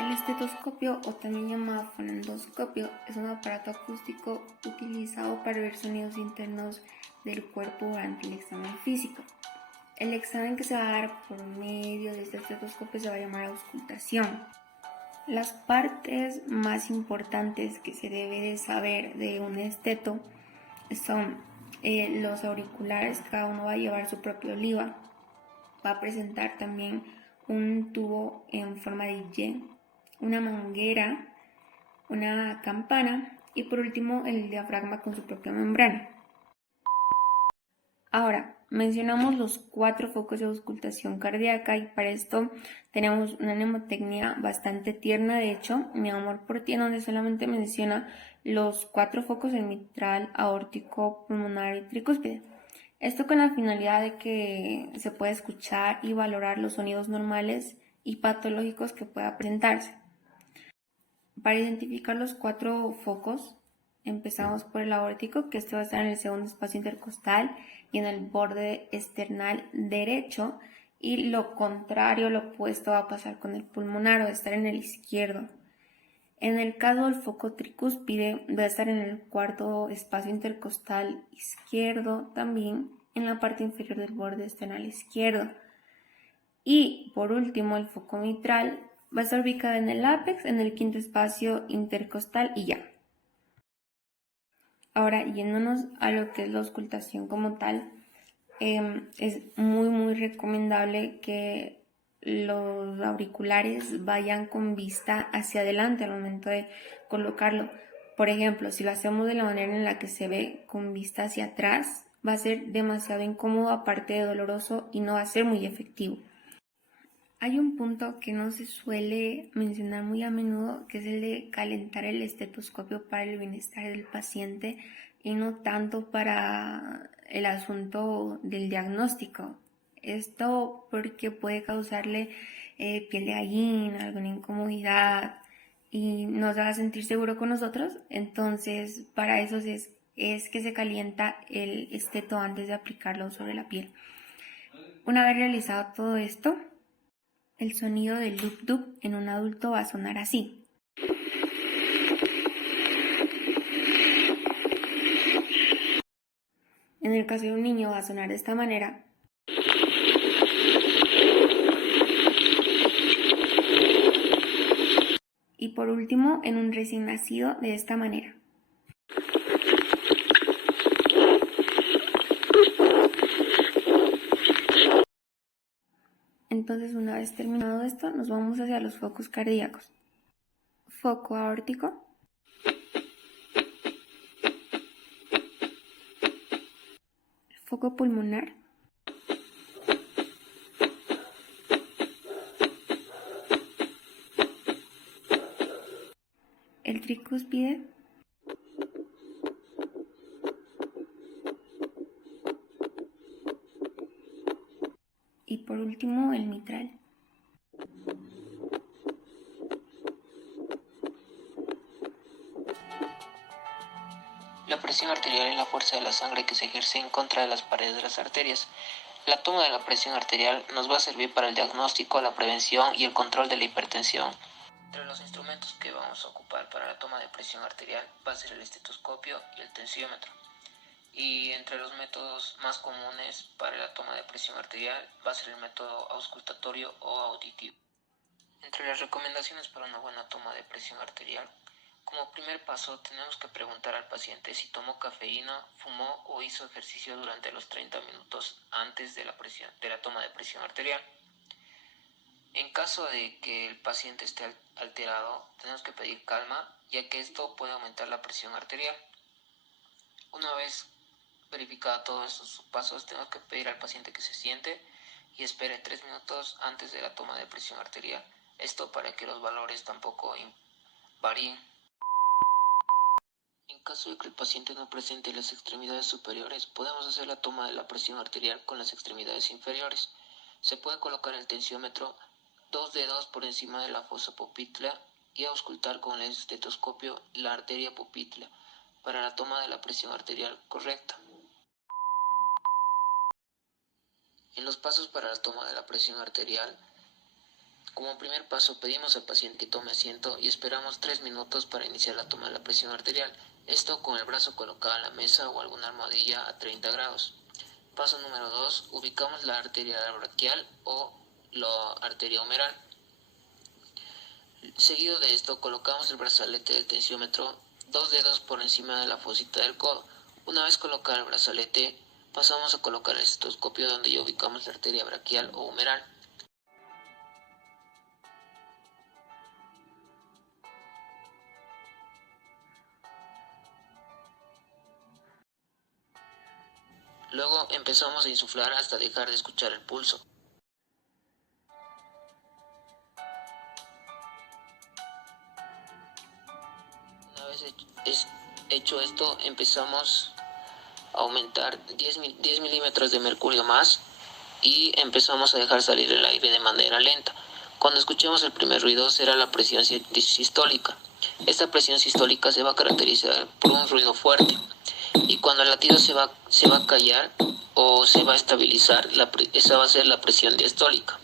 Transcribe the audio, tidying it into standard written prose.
El estetoscopio, o también llamado fonendoscopio, es un aparato acústico utilizado para ver sonidos internos del cuerpo durante el examen físico. El examen que se va a dar por medio de este estetoscopio se va a llamar auscultación. Las partes más importantes que se debe de saber de un esteto son los auriculares. Cada uno va a llevar su propio oliva. Va a presentar también un tubo en forma de Y, una manguera, una campana y por último el diafragma con su propia membrana. Ahora, mencionamos los 4 focos de auscultación cardíaca y para esto tenemos una mnemotecnia bastante tierna. De hecho, Mi amor por ti, donde solamente menciona los 4 focos: el mitral, aórtico, pulmonar y tricúspide. Esto con la finalidad de que se pueda escuchar y valorar los sonidos normales y patológicos que pueda presentarse. Para identificar los 4 focos, empezamos por el aórtico, que este va a estar en el segundo espacio intercostal y en el borde esternal derecho, y lo contrario, lo opuesto, va a pasar con el pulmonar, va a estar en el izquierdo. En el caso del foco tricúspide, va a estar en el cuarto espacio intercostal izquierdo, también en la parte inferior del borde esternal izquierdo. Y por último, el foco mitral va a estar ubicado en el ápex, en el quinto espacio intercostal y ya. Ahora, yéndonos a lo que es la auscultación como tal, es muy recomendable que los auriculares vayan con vista hacia adelante al momento de colocarlo. Por ejemplo, si lo hacemos de la manera en la que se ve con vista hacia atrás, va a ser demasiado incómodo, aparte de doloroso, y no va a ser muy efectivo. Hay un punto que no se suele mencionar muy a menudo, que es el de calentar el estetoscopio para el bienestar del paciente y no tanto para el asunto del diagnóstico. Esto porque puede causarle piel de gallina, alguna incomodidad y no se va a sentir seguro con nosotros. Entonces, para eso es que se calienta el esteto antes de aplicarlo sobre la piel. Una vez realizado todo esto, el sonido del dub-dub en un adulto va a sonar así. En el caso de un niño va a sonar de esta manera. Y por último, en un recién nacido, de esta manera. Entonces, una vez terminado esto, nos vamos hacia los focos cardíacos. Foco aórtico, foco pulmonar, el tricúspide, y por último el mitral. La presión arterial es la fuerza de la sangre que se ejerce en contra de las paredes de las arterias. La toma de la presión arterial nos va a servir para el diagnóstico, la prevención y el control de la hipertensión. Entre los instrumentos que vamos a ocupar para la toma de presión arterial va a ser el estetoscopio y el tensiómetro. Y entre los métodos más comunes para la toma de presión arterial va a ser el método auscultatorio o auditivo. Entre las recomendaciones para una buena toma de presión arterial, como primer paso tenemos que preguntar al paciente si tomó cafeína, fumó o hizo ejercicio durante los 30 minutos antes de la toma de presión arterial. En caso de que el paciente esté alterado, tenemos que pedir calma, ya que esto puede aumentar la presión arterial. Una vez verificado todos estos pasos, tenemos que pedir al paciente que se siente y espere 3 minutos antes de la toma de presión arterial. Esto para que los valores tampoco varíen. En caso de que el paciente no presente las extremidades superiores, podemos hacer la toma de la presión arterial con las extremidades inferiores. Se puede colocar el tensiómetro 2 dedos por encima de la fosa poplitea y auscultar con el estetoscopio la arteria poplitea para la toma de la presión arterial correcta. En los pasos para la toma de la presión arterial, Como primer paso, pedimos al paciente que tome asiento y esperamos 3 minutos para iniciar la toma de la presión arterial, esto con el brazo colocado en la mesa o alguna almohadilla a 30 grados. Paso número 2, ubicamos la arteria braquial o la arteria humeral. Seguido de esto, colocamos el brazalete del tensiómetro 2 dedos por encima de la fosita del codo. Una vez colocado el brazalete, pasamos a colocar el estetoscopio donde ya ubicamos la arteria braquial o humeral. Luego empezamos a insuflar hasta dejar de escuchar el pulso. Una vez hecho esto, empezamos a aumentar 10 milímetros de mercurio más y empezamos a dejar salir el aire de manera lenta. Cuando escuchemos el primer ruido será la presión sistólica. Esta presión sistólica se va a caracterizar por un ruido fuerte y cuando el latido se va a callar o se va a estabilizar, esa va a ser la presión diastólica.